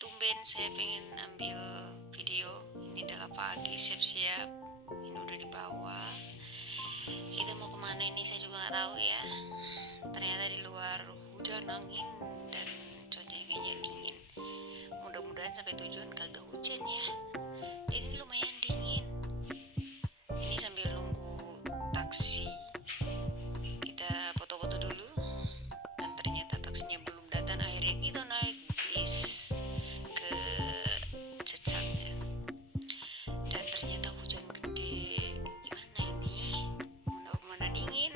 tumben saya pengen ambil video. Ini adalah pagi, siap-siap. Ini udah di bawah. Kita mau kemana ini saya juga nggak tahu ya. Ternyata di luar hujan, angin, dan cuacanya kayaknya dingin. Mudah-mudahan sampai tujuan kagak hujan ya. Dan ini lumayan dingin. Ini sambil nunggu taksi. Kita foto-foto dulu. Dan ternyata taksinya belum datang. Akhirnya kita naik bis ke Cecaknya. Dan ternyata hujan gede. Gimana ini? Mana dingin.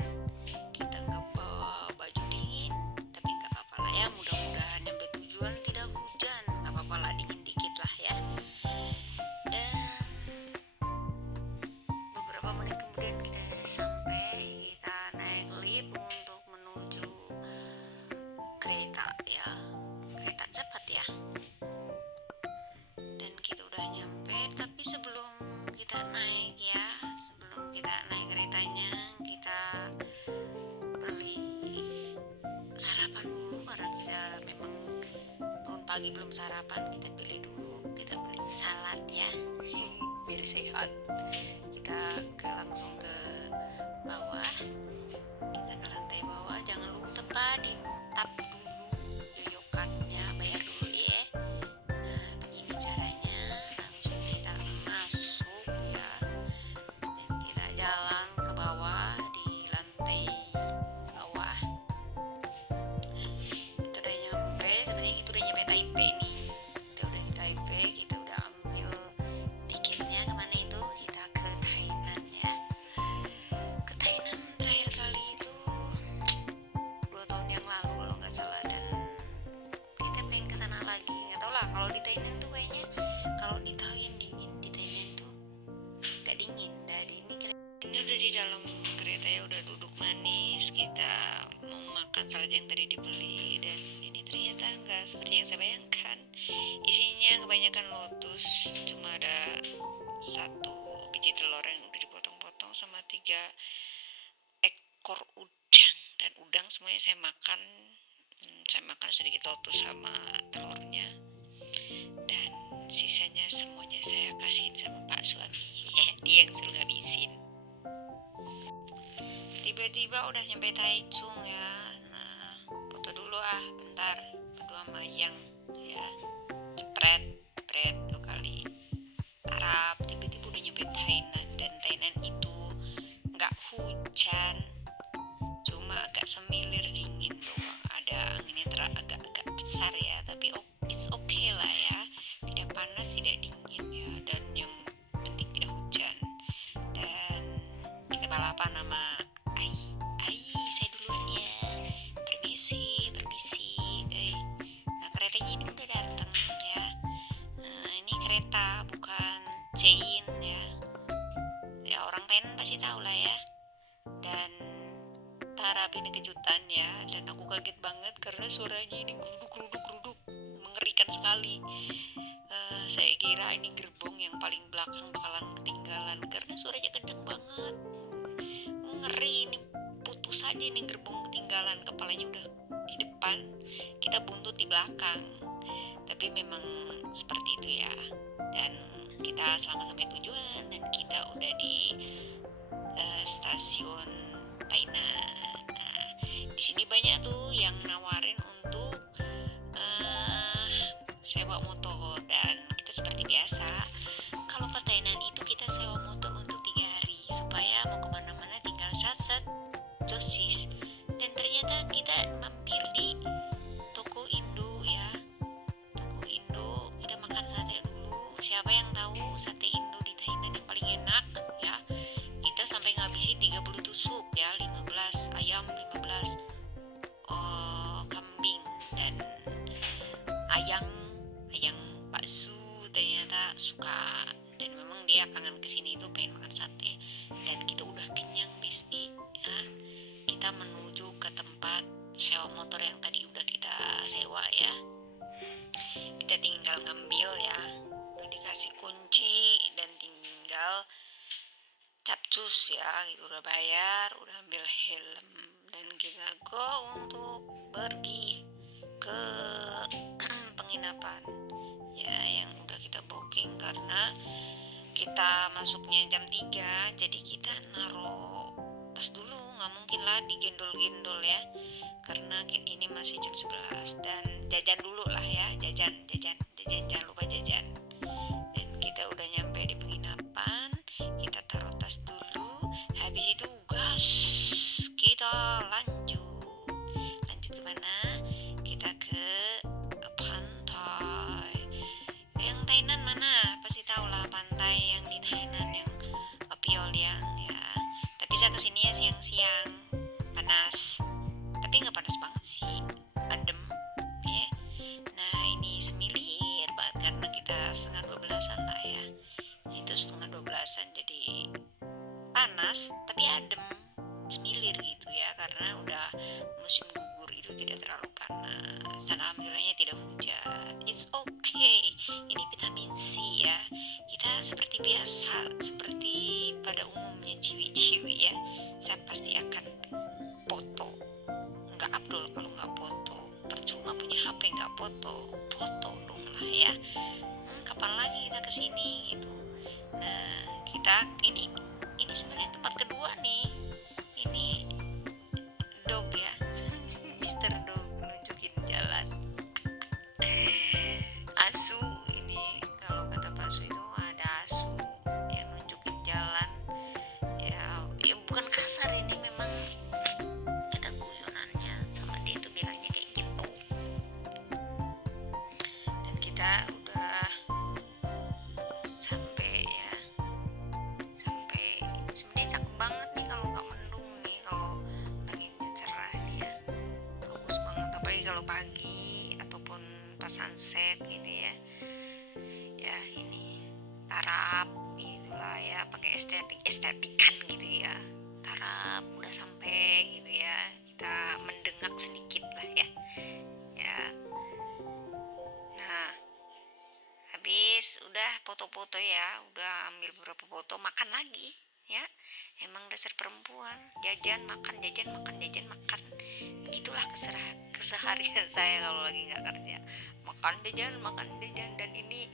Kita nggak bawa baju dingin, tapi nggak apa-apa lah ya. Mudah-mudahan nyampe tujuan tidak hujan. Nggak apa-apa lah, dingin dikit lah ya. Dan beberapa menit kemudian kita sampai. Kita naik lift untuk menuju kereta ya, kereta cepat ya. Dan kita udah nyampe, tapi sebelum kita naik keretanya, kita beli sarapan dulu karena kita memang bangun pagi belum sarapan. Kita beli salad ya biar sehat. Kita langsung ke bawah, kita ke lantai bawah. Jangan lupa di tap dulu yoyokannya, bayar dulu ya. Nah begini caranya, langsung kita masuk ya, dan kita jalan ke bawah di lantai bawah. Kita udah nyampe, sebenarnya kita udah nyampe Taipei nih. Kita udah di Taipei, kita udah ambil tiketnya. Kemana itu? Kita ke Tainan ya. Ke Tainan terakhir kali itu 2 tahun yang lalu kalau nggak salah, dan kita pengen kesana lagi. Nggak tau lah, kalau di Tainan tuh kayaknya, kalau di Taoyuan dingin, di Tainan tuh nggak dingin. Dari ini udah di dalam kereta ya, udah duduk manis. Kita mau makan salad yang tadi dibeli, dan ini ternyata nggak seperti yang saya bayangkan. Isinya kebanyakan lotus, cuma ada 1 biji telur yang udah dipotong-potong sama 3 ekor udang. Dan udang semuanya saya makan. Saya makan sedikit lotus sama telurnya, dan sisanya semuanya saya kasihin sama Pak suami. Dia yang suruh ngabisin. Tiba-tiba udah nyampe Taichung ya. Nah, foto dulu bentar berdua sama Yang ya. Jepret 2 kali Arab. Tiba-tiba udah nyampe Tainan, dan Tainan itu nggak hujan, cuma agak semilir dingin doang. Ada anginnya agak besar ya, tapi it's okay lah ya. Tidak panas, tidak dingin ya, dan yang penting tidak hujan. Dan kita balapan sama saya duluan ya. Permisi. Nah keretanya ini udah datang ya. Nah ini kereta bukan chain ya. Ya orang Thailand pasti tahu lah ya. Dan harap ini kejutan ya, dan aku kaget banget karena suaranya ini geruduk, mengerikan sekali. Saya kira ini gerbong yang paling belakang bakalan ketinggalan karena suaranya kenceng banget. Ngeri, ini putus aja nih gerbong ketinggalan. Kepalanya udah di depan, kita buntut di belakang. Tapi memang seperti itu ya. Dan kita selamat sampai tujuan, dan kita udah di stasiun Tainan. Nah, di sini banyak tuh yang nawarin untuk sewa motor, dan kita seperti biasa kalau ke Tainan itu kita sewa motor untuk 3 hari supaya mau kemana-mana tinggal sat josis. Dan ternyata kita mampir di toko Indo ya. Toko Indo, kita makan sate dulu. Siapa yang tahu sate Indo di Tainan yang paling enak ya? Kita sampai ngabisin 30 tusuk ya, 15 ayam, 15 kambing, dan ayang bakso ternyata suka. Dan memang dia kangen kesini itu pengen makan sate. Dan kita udah kenyang pasti ya. Kita menuju ke tempat sewa motor yang tadi udah kita sewa ya. Kita tinggal ngambil ya, udah dikasih kunci dan tinggal capcus ya. Gitu, udah bayar, udah ambil helm, dan kita go untuk pergi ke penginapan. ya, yang udah kita booking. Karena kita masuknya jam 3, jadi kita naruh tas dulu, nggak mungkin lah digendol-gendol ya, karena ini masih jam 11. Dan jajan dulu lah ya, jajan jangan lupa jajan. Dan kita udah nyampe di penginapan, kita taruh tas dulu, habis itu gas, kita lanjut kemana? Kita ke pantai. Yang Tainan mana? Pasti tahu lah pantai yang di Tainan, yang Pioliang ya. Tapi saya kesini ya siang-siang, panas. Tapi nggak panas banget sih, adem ya. Nah ini semilir banget karena kita setengah 12-an lah ya. Itu setengah 12-an, jadi panas tapi adem, semilir gitu ya, karena udah musim gugur, itu tidak terlalu panas. Dan alhamdulillahnya tidak hujan. It's okay, ini vitamin C ya. Kita seperti biasa, seperti pada umumnya ciwi-ciwi ya, saya pasti akan foto. Nggak Abdul kalau nggak foto, percuma punya HP nggak foto dong lah ya. Kapan lagi kita kesini gitu. Nah kita ini sebenarnya tempat kedua nih, ini dog ya. Mister Dog nunjukin jalan. Asu ini, kalau kata Pak Su itu ada asu yang nunjukin jalan ya, bukan kasar, ini memang ada guyonannya sama dia tuh, bilangnya kayak gitu. Dan kita udah sampai sebenarnya cakep banget nih kalau nggak mendung nih, kalau anginnya cerah nih ya, bagus banget, apalagi kalau pagi ataupun pas sunset gitu ya. Ya ini Tarap itulah ya, pakai estetikan gitu ya. Tarap udah sampai gitu ya, kita mendengak sedikit lah ya. Nah habis udah foto-foto ya, udah ambil beberapa foto, makan lagi ya. Emang dasar perempuan, jajan makan, begitulah keseharian saya kalau lagi nggak kerja, makan jajan. Dan ini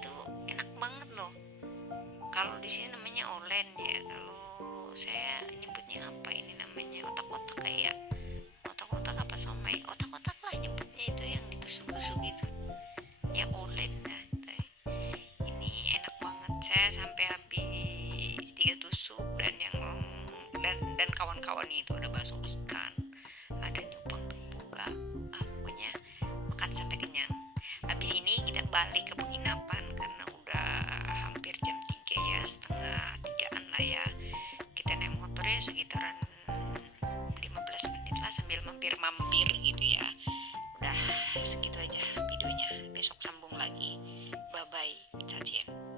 tuh enak banget loh. Kalau di sini namanya olen ya, kalau saya nyebutnya apa, ini namanya otak-otak, kayak otak-otak apa somai, otak-otak lah nyebutnya, itu yang ditusuk-tusuk gitu ya, olen dah. Ini enak banget, saya sampai habis 3 tusuk. Dan dan kawan-kawan itu ada bakso ikan, ada nyupang tempura, pokoknya makan sampai kenyang. Habis ini kita balik ke penginapan karena udah hampir jam 3 ya, setengah 3-an lah ya. Kita naik motornya sekitaran 15 menit lah, sambil mampir gitu ya. Udah segitu aja videonya, besok sambung lagi. Bye bye, 再见。